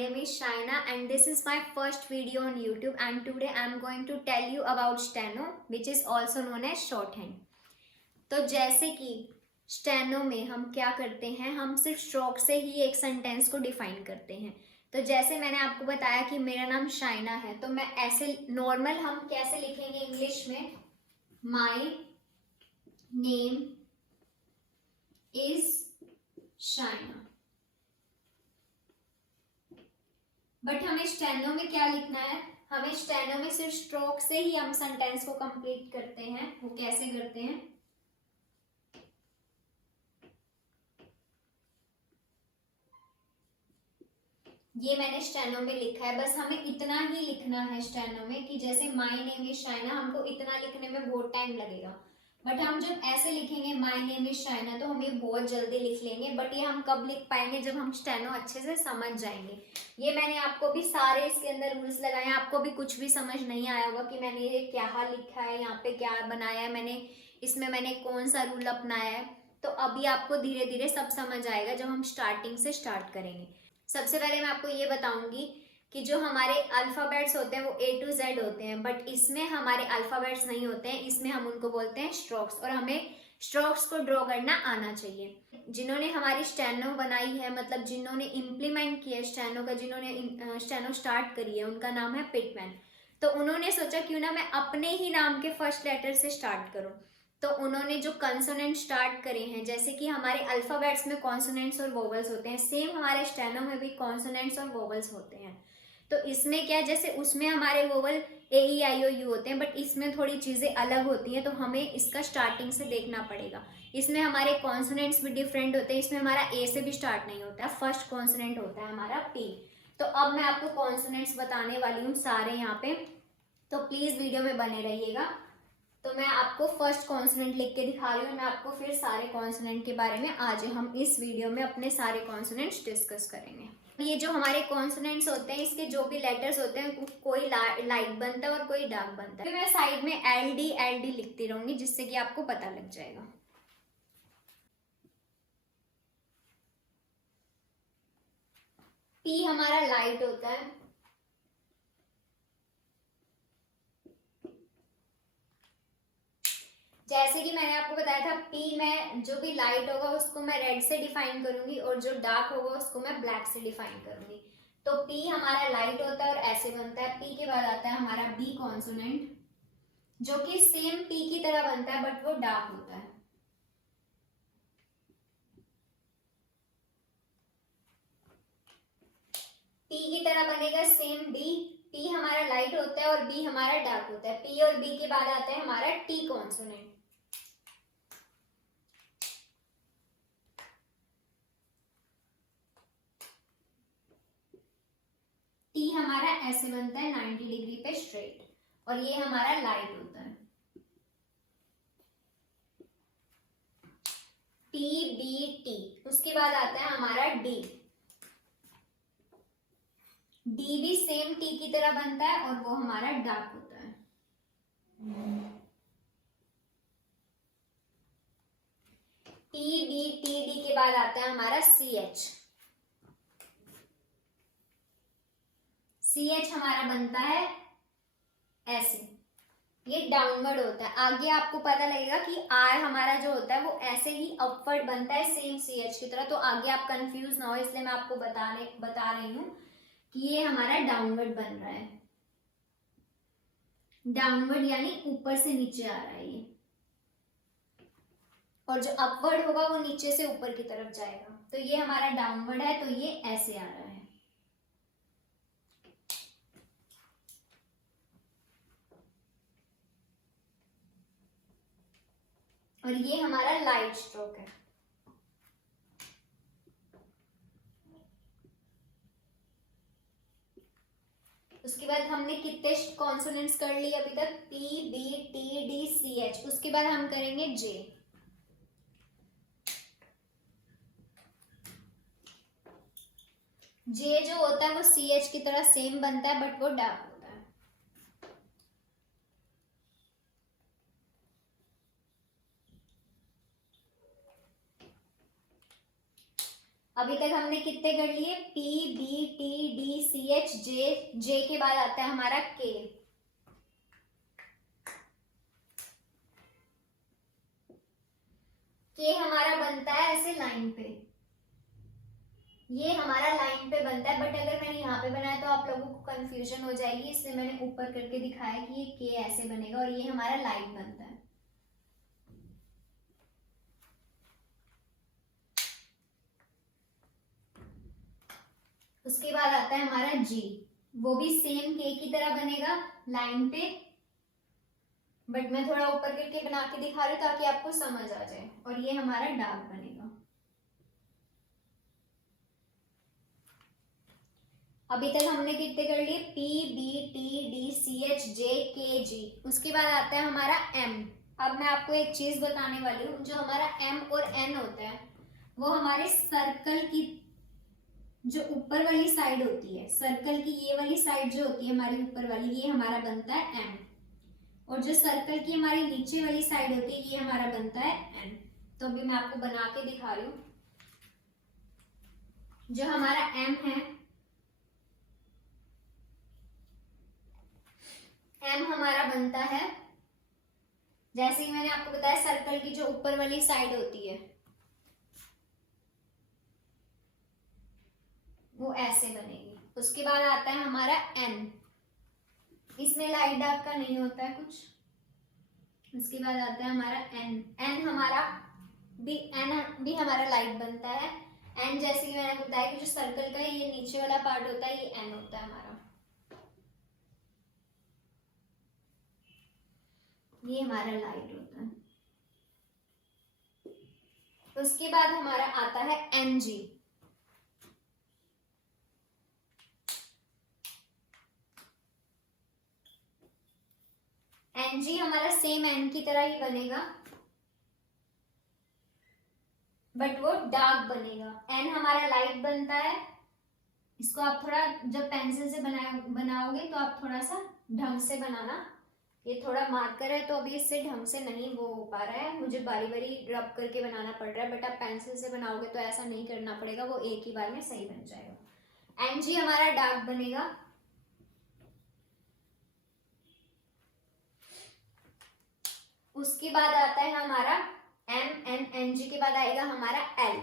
name is Shaina and this is my first video on YouTube and today I am going to tell you about steno which is also known as shorthand। तो जैसे कि steno में हम क्या करते हैं, हम सिर्फ स्ट्रोक से ही एक सेंटेंस को डिफाइन करते हैं। तो जैसे मैंने आपको बताया कि मेरा नाम शाइना है, तो मैं ऐसे नॉर्मल हम कैसे लिखेंगे इंग्लिश में, my name is Shaina. But हमें स्टेनो में क्या लिखना है, हमें स्टेनो में सिर्फ स्ट्रोक से ही हम सेंटेंस को कंप्लीट करते हैं। वो कैसे करते हैं, ये मैंने स्टेनो में लिखा है। बस हमें इतना ही लिखना है स्टेनो में कि जैसे माय नेम इज शाइना, हमको इतना लिखने में बहुत टाइम लगेगा। बट हम जब ऐसे लिखेंगे माय नेम इज शाइना तो हम ये बहुत जल्दी लिख लेंगे। बट ये हम कब लिख पाएंगे, जब हम स्टेनो अच्छे से समझ जाएंगे। ये मैंने आपको भी सारे इसके अंदर रूल्स लगाए हैं, आपको भी कुछ भी समझ नहीं आया होगा कि मैंने ये क्या लिखा है, यहाँ पे क्या बनाया है मैंने, इसमें मैंने कौन सा रूल अपनाया है। तो अभी आपको धीरे धीरे सब समझ आएगा जब हम स्टार्टिंग से स्टार्ट करेंगे। सबसे पहले मैं आपको ये बताऊंगी कि जो हमारे अल्फाबेट्स होते हैं वो A to Z होते हैं, बट इसमें हमारे अल्फाबेट्स नहीं होते हैं, इसमें हम उनको बोलते हैं स्ट्रोक्स। और हमें स्ट्रोक्स को ड्रॉ करना आना चाहिए। जिन्होंने हमारी स्टेनो बनाई है, मतलब जिन्होंने इम्प्लीमेंट किया स्टेनो का, जिन्होंने स्टेनो स्टार्ट करी है, उनका नाम है पिटमैन। तो उन्होंने सोचा क्यों ना मैं अपने ही नाम के फर्स्ट लेटर से स्टार्ट करूँ। तो उन्होंने जो कंसोनेंट स्टार्ट करे हैं, जैसे कि हमारे अल्फाबेट्स में कॉन्सोनेंट्स और वोवल्स होते हैं, सेम हमारे स्टेनो में भी कॉन्सोनेंट्स और वोवल्स होते हैं। तो इसमें क्या, जैसे उसमें हमारे वोवल AEIOU होते हैं, बट इसमें थोड़ी चीज़ें अलग होती हैं। तो हमें इसका स्टार्टिंग से देखना पड़ेगा। इसमें हमारे कॉन्सोनेंट्स भी डिफरेंट होते हैं। इसमें हमारा A से भी स्टार्ट नहीं होता है, फर्स्ट कॉन्सोनेंट होता है हमारा P। तो अब मैं आपको कॉन्सोनेंट्स बताने वाली हूँ सारे यहाँ पे, तो प्लीज़ वीडियो में बने रहिएगा। तो मैं आपको फर्स्ट कॉन्सोनेंट लिख के दिखा रही हूँ, मैं आपको फिर सारे कॉन्सोनेंट के बारे में आज हम इस वीडियो में अपने सारे कॉन्सोनेंट्स डिस्कस करेंगे। ये जो हमारे कॉन्सोनेंट्स होते हैं, इसके जो भी लेटर्स होते हैं, कोई लाइट बनता है और कोई डार्क बनता है। तो मैं साइड में LD लिखती रहूंगी जिससे कि आपको पता लग जाएगा। P हमारा लाइट होता है, जैसे कि मैंने आपको बताया था P में जो भी लाइट होगा उसको मैं रेड से डिफाइन करूंगी और जो डार्क होगा उसको मैं ब्लैक से डिफाइन करूंगी। तो P हमारा लाइट होता है और ऐसे बनता है। P के बाद आता है हमारा B कॉन्सोनेंट, जो कि सेम P की तरह बनता है बट वो डार्क होता है। P की तरह बनेगा सेम B। P हमारा लाइट होता है और B हमारा डार्क होता है। P और B के बाद आता है हमारा T कॉन्सोनेंट। T हमारा ऐसे बनता है 90 डिग्री पे स्ट्रेट, और ये हमारा लाइट होता है। TBT। उसके बाद आता है हमारा D। D भी सेम T की तरह बनता है और वो हमारा डार्क होता है। TBTD के बाद आता है हमारा CH। CH हमारा बनता है ऐसे, ये डाउनवर्ड होता है। आगे आपको पता लगेगा कि R हमारा जो होता है वो ऐसे ही अपवर्ड बनता है सेम CH की तरह। तो आगे आप कंफ्यूज ना हो, इसलिए मैं आपको बता रही हूँ कि ये हमारा डाउनवर्ड बन रहा है। डाउनवर्ड यानी ऊपर से नीचे आ रहा है ये, और जो अपवर्ड होगा वो नीचे से ऊपर की तरफ जाएगा। तो ये हमारा डाउनवर्ड है, तो ये ऐसे आ रहा है। और ये हमारा लाइट स्ट्रोक है। उसके बाद हमने कितने कॉन्सोनेंट्स कर लिए अभी तक, P B T D C H। उसके बाद हम करेंगे J। J जो होता है वो CH की तरह सेम बनता है बट वो डार्क होता है। अभी तक हमने कितने कर लिए, P B T D C H J, J के बाद आता है हमारा K। K हमारा बनता है ऐसे लाइन पे, ये हमारा लाइन पे बनता है, बट अगर मैंने यहाँ पे बनाया तो आप लोगों को कंफ्यूजन हो जाएगी, इसलिए मैंने ऊपर करके दिखाया कि ये K ऐसे बनेगा और ये हमारा लाइन बनता है। उसके बाद आता है हमारा G, वो भी सेम K की तरह बनेगा लाइन पे, बट मैं थोड़ा ऊपर करके बना के दिखा रही हूँ ताकि आपको समझ आ जाए। और ये हमारा डार्क बनेगा। अभी तक हमने कितने कर लिए, P B T D C H J K G। उसके बाद आता है हमारा M। अब मैं आपको एक चीज बताने वाली हूँ, जो हमारा M और N होता है वो हमारे सर्कल की जो ऊपर वाली साइड होती है, सर्कल की ये वाली साइड जो होती है हमारी ऊपर वाली, ये हमारा बनता है M, और जो सर्कल की हमारी नीचे वाली साइड होती है ये हमारा बनता है N। तो अभी मैं आपको बना के दिखा रही हूँ। जो हमारा M है, M हमारा बनता है, जैसे ही मैंने आपको बताया सर्कल की जो ऊपर वाली साइड होती है वो ऐसे बनेगी। उसके बाद आता है हमारा N, इसमें लाइट डार्क का नहीं होता है कुछ। उसके बाद आता है हमारा N, N हमारा भी हमारा लाइट बनता है। N जैसे कि मैंने बताया कि जो सर्कल का है ये नीचे वाला पार्ट होता है, ये N होता है हमारा, ये हमारा लाइट होता है। उसके बाद हमारा आता है NG। NG हमारा सेम N की तरह ही बनेगा, बट वो डार्क बनेगा। N हमारा लाइट बनता है। इसको आप थोड़ा जब पेंसिल से बनाओगे तो आप थोड़ा सा ढंग से बनाना। ये थोड़ा मार्कर है तो अभी इससे ढंग से नहीं वो हो पा रहा है, मुझे बारी बारी रब करके बनाना पड़ रहा है, बट आप पेंसिल से बनाओगे तो ऐसा नहीं करना पड़ेगा, वो एक ही बार में सही बन जाएगा। NG हमारा डार्क बनेगा। उसके बाद आता है हमारा MNNG के बाद आएगा हमारा L।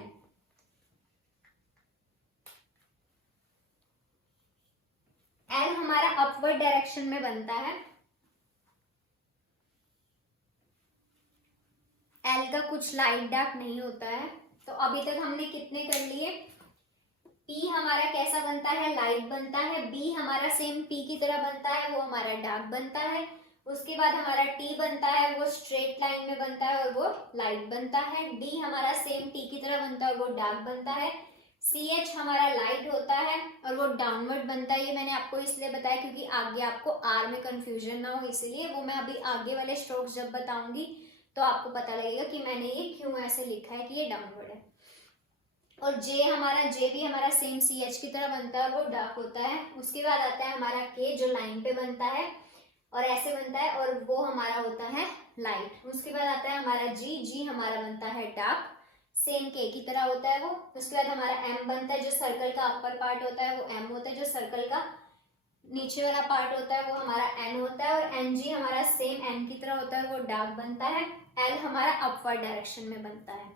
L हमारा अपवर्ड डायरेक्शन में बनता है। L का कुछ लाइट डार्क नहीं होता है। तो अभी तक हमने कितने कर लिए, P हमारा कैसा बनता है, लाइट बनता है। B हमारा सेम P की तरह बनता है, वो हमारा डार्क बनता है। उसके बाद हमारा T बनता है, वो स्ट्रेट लाइन में बनता है और वो लाइट बनता है। D हमारा सेम T की तरह बनता है और वो डार्क बनता है। CH हमारा लाइट होता है और वो डाउनवर्ड बनता है। ये मैंने आपको इसलिए बताया क्योंकि आगे आपको R में कंफ्यूजन ना हो, इसलिए वो मैं अभी आगे वाले स्ट्रोक्स जब बताऊंगी तो आपको पता लगेगा कि मैंने ये क्यों ऐसे लिखा है कि ये डाउनवर्ड है। और J भी हमारा सेम CH की तरह बनता है और वो डार्क होता है। उसके बाद आता है हमारा K जो लाइन पे बनता है और ऐसे बनता है और वो हमारा होता है लाइट। उसके बाद आता है हमारा G हमारा बनता है डार्क, सेम K की तरह होता है वो। उसके बाद हमारा M बनता है, जो सर्कल का अपर पार्ट होता है वो M होता है, जो सर्कल का नीचे वाला पार्ट होता है वो हमारा N होता है। और NG हमारा सेम N की तरह होता है, वो डार्क बनता है। L हमारा अपवर्ड डायरेक्शन में बनता है,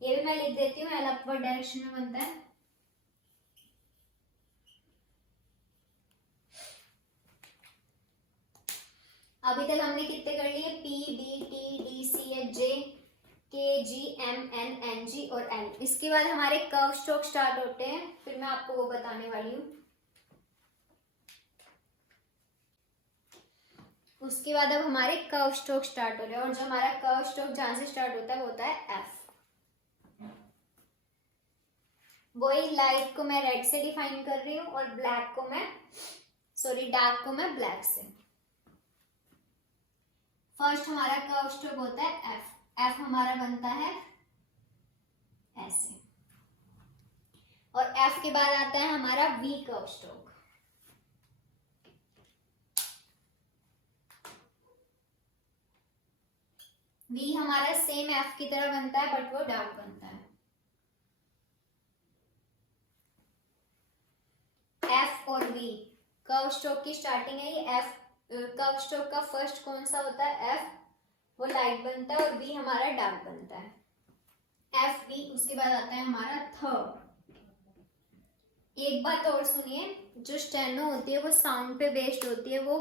ये भी मैं लिख देती हूँ, L अपवर्ड डायरेक्शन में बनता है। अभी तक हमने कितने कर लिए, P B T D C H J K G M N N G और L। इसके बाद हमारे कर्व स्ट्रोक स्टार्ट होते हैं, फिर मैं आपको वो बताने वाली हूँ। उसके बाद अब हमारे कर्व स्ट्रोक स्टार्ट हो रहे हैं, और जो हमारा कर्व स्ट्रोक जहां से स्टार्ट होता है वो होता है F। वही लाइट को मैं रेड से डिफाइन कर रही हूँ और ब्लैक को मैं डार्क को मैं ब्लैक से। फर्स्ट हमारा कर्व स्ट्रोक होता है F हमारा बनता है ऐसे, और F के बाद आता है हमारा V कर्व स्ट्रोक। V हमारा सेम F की तरह बनता है बट वो डार्क बनता है। कर्व स्ट्रोक की स्टार्टिंग है ये एफ। कर्व स्ट्रोक का फर्स्ट कौन सा होता है? एफ, वो लाइट बनता है और बी हमारा डार्क बनता है। एफ बी, उसके बाद आता है हमारा थ। एक बात और सुनिए, जो स्टेनो होती है वो साउंड पे बेस्ड होती है, वो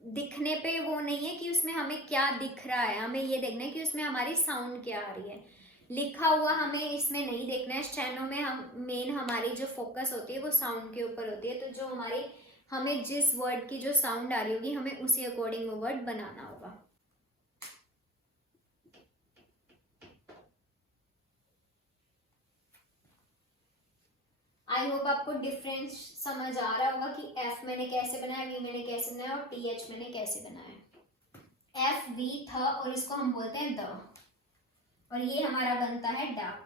दिखने पे वो नहीं है कि उसमें हमें क्या दिख रहा है, हमें ये देखना है कि उसमें हमारी साउंड क्या आ रही है। लिखा हुआ हमें इसमें नहीं देखना है। स्टेनो में हम मेन हमारी जो फोकस होती है वो साउंड के ऊपर होती है, तो जो हमारी हमें जिस वर्ड की जो साउंड आ रही होगी हमें उसी अकॉर्डिंग वो वर्ड बनाना होगा। आई होप आपको डिफरेंस समझ आ रहा होगा कि एफ मैंने कैसे बनाया, वी मैंने कैसे बनाया और टी एच मैंने कैसे बनाया। एफ वी थ और इसको हम बोलते हैं द, और ये हमारा बनता है डार्क।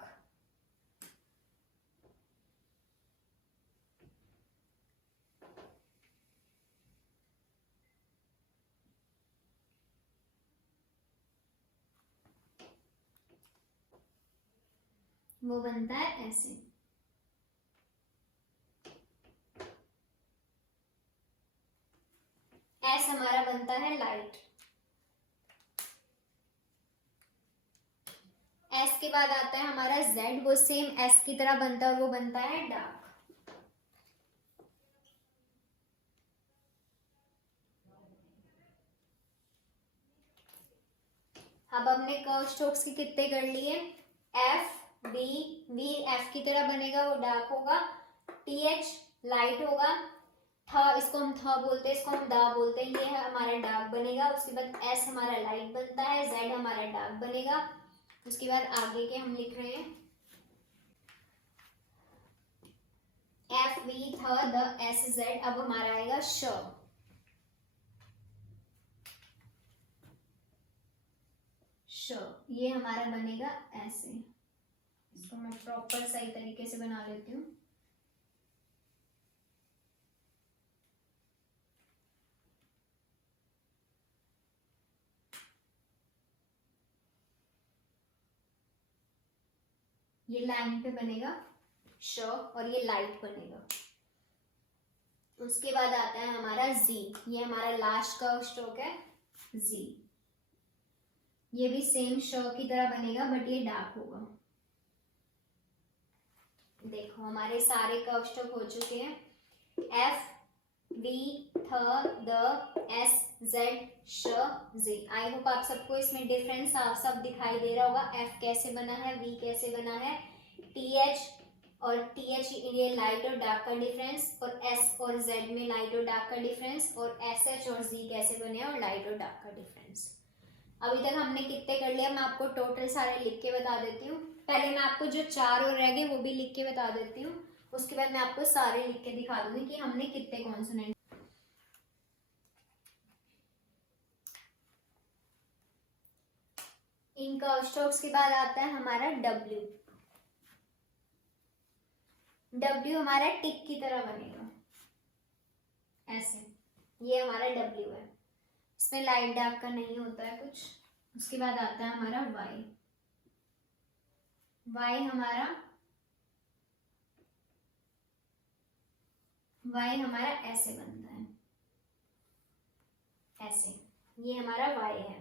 वो बनता है ऐसे। एस हमारा बनता है लाइट। एस के बाद आता है हमारा जेड, वो सेम एस की तरह बनता है और वो बनता है डार्क। अब हमने कर्व स्ट्रोक्स के कितने कर लिए? एफ बी, वी एफ की तरह बनेगा वो डार्क होगा, टी एच लाइट होगा, थ इसको हम थ बोलते हैं, इसको हम दा बोलते हैं, ये है हमारा डार्क बनेगा। उसके बाद एस हमारा लाइट बनता है, जेड हमारा डार्क बनेगा। उसके बाद आगे के हम लिख रहे हैं एफ वी थ द एस जेड। अब हमारा आएगा श। ये हमारा बनेगा ऐसे। इसको मैं प्रॉपर सही तरीके से बना लेती हूँ। ये लाइन पे बनेगा श और ये लाइट बनेगा। उसके बाद आता है हमारा जी, ये हमारा लास्ट का स्ट्रोक है जी। ये भी सेम श की तरह बनेगा बट ये डार्क होगा। देखो हमारे सारे कर्व स्ट्रोक हो चुके हैं। एफ वी थ द एस जेड श जी। आई होप आप सबको इसमें डिफरेंस साफ साफ दिखाई दे रहा होगा। एफ कैसे बना है, वी कैसे बना है, टी एच और टी एच ये लाइट और डार्क का डिफरेंस, और एस और जेड में लाइट और डार्क का डिफरेंस, और एस एच और जी कैसे बने और लाइट और डार्क का डिफरेंस। अभी तक हमने कितने कर लिया, मैं आपको टोटल सारे लिख के बता देती हूँ। पहले मैं आपको जो 4 और रह गए वो भी लिख के बता देती हूँ, उसके बाद मैं आपको सारे लिख के दिखा दूंगी कि हमने कितने कॉन्सोनेंट। इन कर्व स्ट्रोक्स के बाद आता है हमारा डब्ल्यू। डब्ल्यू हमारा टिक की तरह बनेगा ऐसे। ये हमारा डब्ल्यू है, इसमें लाइट डार्क का नहीं होता है कुछ। उसके बाद आता है हमारा वाई। वाई हमारा ऐसे बनता है ऐसे। ये हमारा वाई है।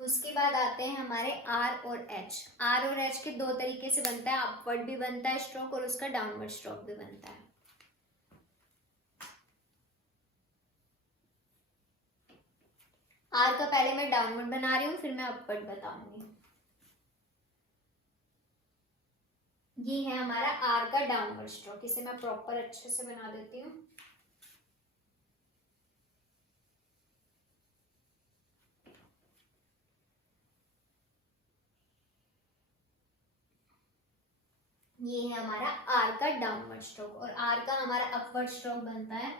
उसके बाद आते हैं हमारे आर और एच। आर और एच के 2 तरीके से बनता है, अपवर्ड भी बनता है स्ट्रोक और उसका डाउनवर्ड स्ट्रोक भी बनता है। आर का पहले मैं डाउनवर्ड बना रही हूँ, फिर मैं अपवर्ड बताऊंगी। ये है हमारा आर का डाउनवर्ड स्ट्रोक, इसे मैं प्रॉपर अच्छे से बना देती हूँ। ये है हमारा आर का डाउनवर्ड स्ट्रोक, और आर का हमारा अपवर्ड स्ट्रोक बनता है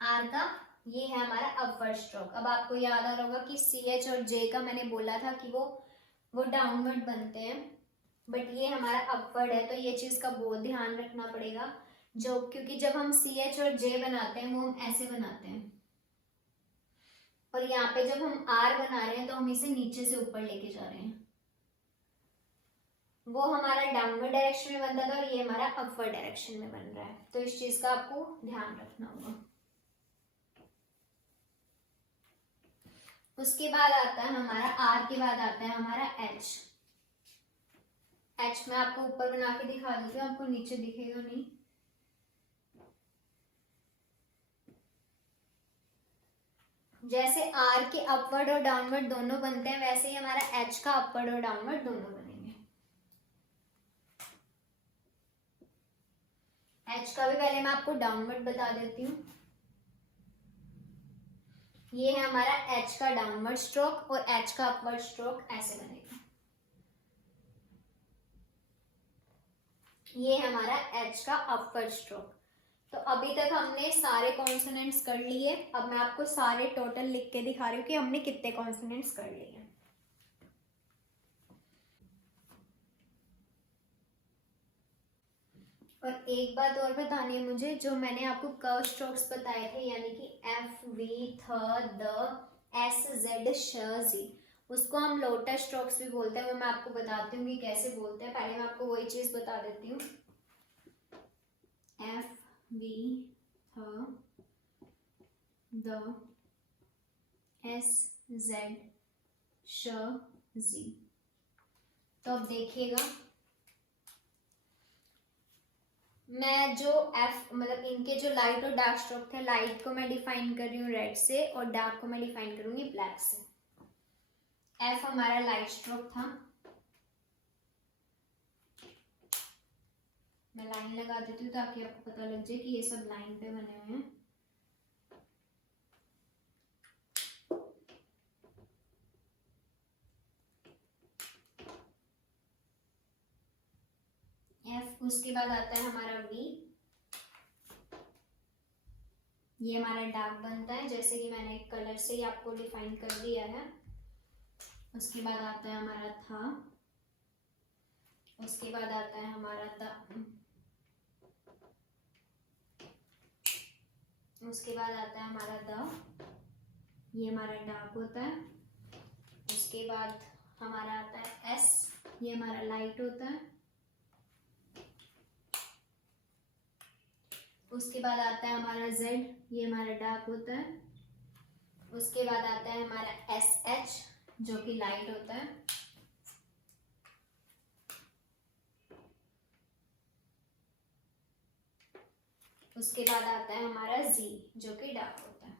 आर का। ये है हमारा अपवर्ड स्ट्रोक। अब आपको याद आ रहा होगा कि सी एच और जे का मैंने बोला था कि वो डाउनवर्ड बनते हैं, बट ये हमारा अपवर्ड है, तो ये चीज का बहुत ध्यान रखना पड़ेगा। जो क्योंकि जब हम सी एच और जे बनाते हैं वो हम ऐसे बनाते हैं, और यहाँ पे जब हम आर बना रहे हैं तो हम इसे नीचे से ऊपर लेके जा रहे हैं। वो हमारा डाउनवर्ड डायरेक्शन में बनता था और ये हमारा अपवर्ड डायरेक्शन में बन रहा है, तो इस चीज का आपको ध्यान रखना होगा। उसके बाद आता है हमारा आर, के बाद आता है हमारा एच। एच में आपको ऊपर बना के दिखा देती हूँ, आपको नीचे दिखेगा नहीं। जैसे आर के अपवर्ड और डाउनवर्ड दोनों बनते हैं, वैसे ही हमारा एच का अपवर्ड और डाउनवर्ड दोनों बनेंगे। एच का भी पहले मैं आपको डाउनवर्ड बता देती हूँ। ये है हमारा एच का डाउनवर्ड स्ट्रोक और एच का अपवर्ड स्ट्रोक ऐसे बनेगा। ये है हमारा एच का अपवर्ड स्ट्रोक। तो अभी तक हमने सारे कॉन्सोनेंट्स कर लिए। अब मैं आपको सारे टोटल लिख के दिखा रही हूँ कि हमने कितने कॉन्सोनेंट्स कर लिए। और एक बात और बतानी है मुझे, जो मैंने आपको कर्व स्ट्रोक्स बताए थे, यानी कि एफ, वी, थ, द, एस, जेड, श, जी, उसको हम लोटस स्ट्रोक्स भी बोलते हैं। वो मैं आपको बताती हूँ कि कैसे बोलते हैं। पहले मैं आपको वही चीज बता देती हूँ। एफ, वी, थ, द, एस, जेड, श, जी। तो अब देखिएगा, मैं जो एफ मतलब इनके जो लाइट और डार्क स्ट्रोक थे, लाइट को मैं डिफाइन कर रही हूँ रेड से और डार्क को मैं डिफाइन करूंगी ब्लैक से। एफ हमारा लाइट स्ट्रोक था, मैं लाइन लगा देती हूँ ताकि आपको पता लग जाए कि ये सब लाइन पे बने हुए हैं। एफ, उसके बाद आता है हमारा वी, ये हमारा डार्क बनता है, जैसे कि मैंने एक कलर से ही आपको डिफाइन कर दिया है। उसके बाद आता है हमारा था, उसके बाद आता है हमारा द, उसके बाद आता है हमारा द, ये हमारा डार्क होता है। उसके बाद हमारा आता है एस, ये हमारा लाइट होता है। उसके बाद आता है हमारा जेड, ये हमारा डार्क होता है। उसके बाद आता है हमारा एस एच, जो कि लाइट होता है। उसके बाद आता है हमारा जी, जो कि डार्क होता है।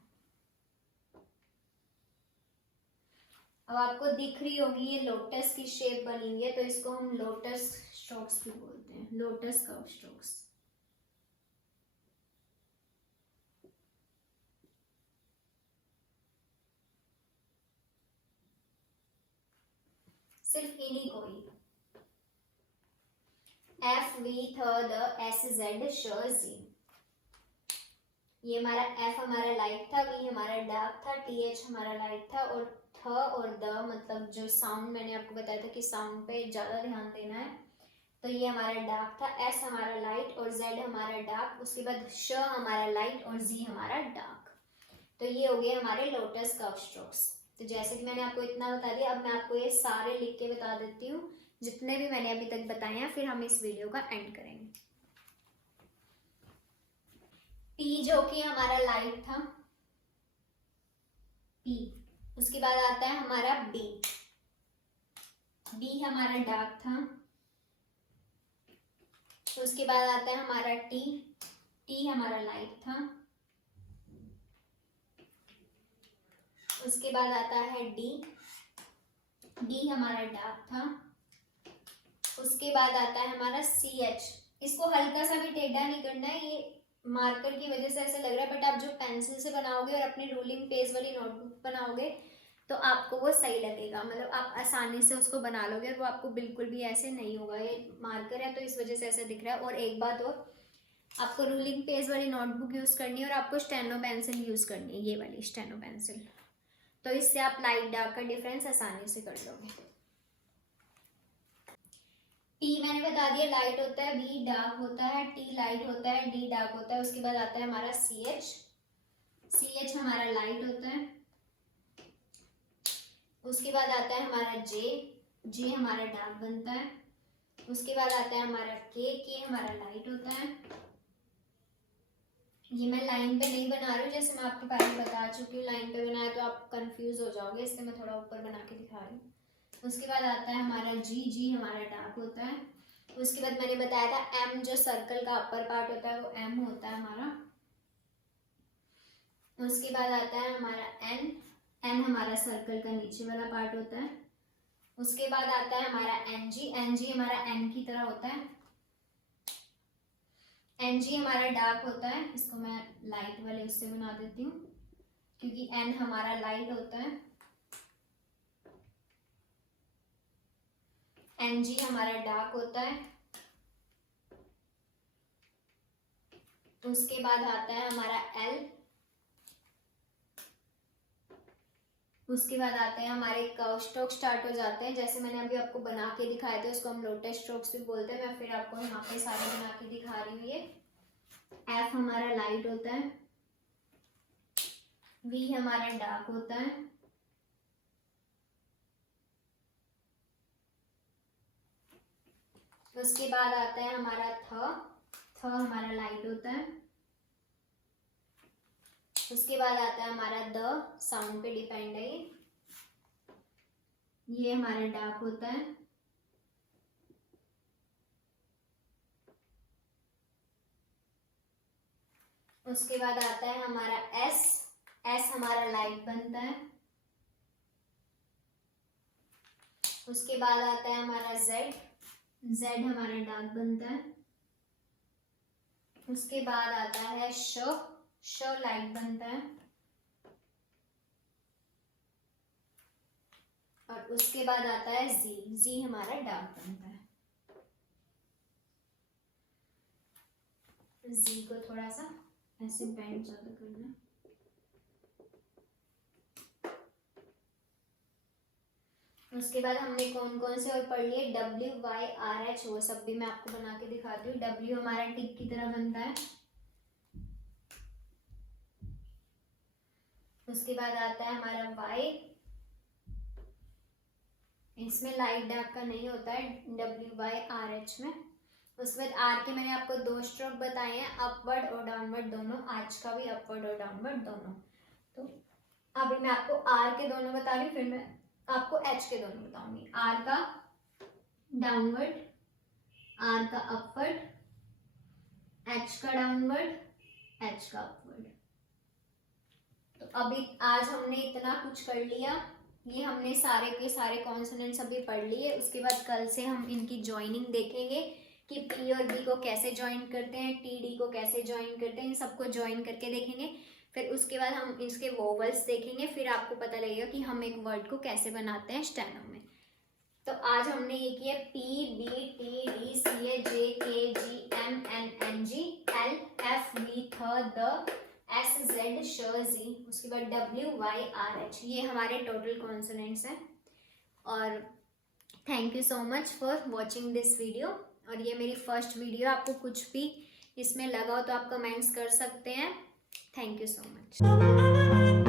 अब आपको दिख रही होगी ये लोटस की शेप बनी हुई है, तो इसको हम लोटस स्ट्रोक्स भी बोलते हैं, लोटस कर्व स्ट्रोक्स। सिर्फ इन्हीं को ही, एफ, वी, थ, द, एस, जेड, श, जी। ये हमारा एफ हमारा लाइट था, वी हमारा डार्क था, टी एच हमारा लाइट था, और थ और द मतलब जो साउंड मैंने आपको बताया था कि साउंड पे ज्यादा ध्यान देना है, तो ये हमारा डार्क था। एस हमारा लाइट और जेड हमारा डार्क। उसके बाद श हमारा लाइट और जी हमारा डार्क। तो ये हो गए हमारे लोटस कर्व स्ट्रोक्स। तो जैसे कि मैंने आपको इतना बता दिया, अब मैं आपको ये सारे लिख के बता देती हूँ जितने भी मैंने अभी तक बताए हैं, फिर हम इस वीडियो का एंड करेंगे। पी जो कि हमारा लाइट था, पी। उसके बाद आता है हमारा बी, बी हमारा डार्क था। उसके बाद आता है हमारा टी, टी हमारा लाइट था। उसके बाद आता है डी, डी हमारा डार्क था। उसके बाद आता है हमारा सी एच। इसको हल्का सा भी टेढ़ा नहीं करना है, ये मार्कर की वजह से ऐसा लग रहा है, बट आप जो पेंसिल से बनाओगे और अपनी रूलिंग पेज वाली नोटबुक बनाओगे तो आपको वो सही लगेगा, मतलब आप आसानी से उसको बना लोगे और वो आपको बिल्कुल भी ऐसे नहीं होगा। ये मार्कर है तो इस वजह से ऐसा दिख रहा है। और एक बात और, आपको रूलिंग पेज वाली नोटबुक यूज करनी है और आपको स्टेनो पेंसिल यूज करनी है, ये वाली स्टेनो पेंसिल। तो इससे आप लाइट डार्क का डिफरेंस आसानी से कर लोगे। टी मैंने बता दिया लाइट होता है, बी डार्क होता है, टी लाइट होता है, डी डार्क होता है। उसके बाद आता है हमारा सी एच, सी एच हमारा लाइट होता है। उसके बाद आता है हमारा जे, जे हमारा डार्क बनता है। उसके बाद आता है हमारा के हमारा लाइट होता है। ये मैं लाइन पे नहीं बना रही हूँ, जैसे मैं आपको पहले बता चुकी हूँ, लाइन पे बनाया तो आप कंफ्यूज हो जाओगे, इसलिए मैं थोड़ा ऊपर बना के दिखा रही हूँ। उसके बाद आता है हमारा जी हमारा डार्क होता है। उसके बाद मैंने बताया था एम, जो सर्कल का अपर पार्ट होता है वो एम होता है हमारा। उसके बाद आता है हमारा एन हमारा सर्कल का नीचे वाला पार्ट होता है। उसके बाद आता है हमारा एन जी हमारा एन की तरह होता है। एन जी हमारा डार्क होता है, इसको मैं लाइट वाले उससे बना देती हूँ क्योंकि एन हमारा लाइट होता है। एन जी हमारा डार्क होता है। उसके बाद आता है हमारा एल। उसके बाद आते हैं हमारे कर्व स्ट्रोक स्टार्ट हो जाते हैं, जैसे मैंने अभी आपको बना के दिखाए थे, उसको हम लोटस स्ट्रोक्स भी बोलते हैं। मैं फिर आपको यहाँ पे सारे बना के दिखा रही हूँ। ये एफ हमारा लाइट होता है, वी हमारा डार्क होता है, उसके बाद आता है हमारा थ हमारा लाइट होता है। उसके बाद आता है हमारा द, साउंड पे डिपेंड है ये हमारा डार्क होता है। उसके बाद आता है हमारा एस हमारा लाइट बनता है। उसके बाद आता है हमारा जेड हमारा डार्क बनता है। उसके बाद आता है श लाइट बनता है। और उसके बाद आता है जी हमारा डार्क बनता है। जी को थोड़ा सा ऐसे बेंड ज्यादा करना है। उसके बाद हमने कौन कौन से और पढ़ लिए, डब्ल्यू वाई आर एच, वो सब भी मैं आपको बना के दिखाती हूँ। डब्ल्यू हमारा टिक की तरह बनता है। उसके बाद आता है हमारा वाई, इसमें लाइट डार्क का नहीं होता है, डब्ल्यू वाई आर एच में। उसके बाद आर के मैंने आपको 2 स्ट्रोक बताए हैं, अपवर्ड और डाउनवर्ड दोनों, आज का भी अपवर्ड और डाउनवर्ड दोनों। तो अभी मैं आपको आर के दोनों बता रही हूँ, फिर मैं आपको एच के दोनों बताऊंगी। आर का डाउनवर्ड, आर का अपवर्ड, एच का डाउनवर्ड, एच का अपवर्ड। तो अभी आज हमने इतना कुछ कर लिया, ये हमने सारे के सारे कॉन्सोनेंट्स अभी पढ़ लिए। उसके बाद कल से हम इनकी ज्वाइनिंग देखेंगे कि पी और बी को कैसे ज्वाइन करते हैं, टी डी को कैसे ज्वाइन करते हैं, इन सबको ज्वाइन करके देखेंगे। फिर उसके बाद हम इसके वोवल्स देखेंगे, फिर आपको पता लगेगा कि हम एक वर्ड को कैसे बनाते हैं स्टेनो में। तो आज हमने ये किया P B T D C A J K G M N N G L F V थ द एस जेड श जी, उसके बाद डब्ल्यू वाई आर एच, ये हमारे टोटल कॉन्सोनेंट्स हैं। और thank you so much for watching this video. और ये मेरी फर्स्ट वीडियो, आपको कुछ भी इसमें लगा हो तो आप कमेंट्स कर सकते हैं। Thank you so much.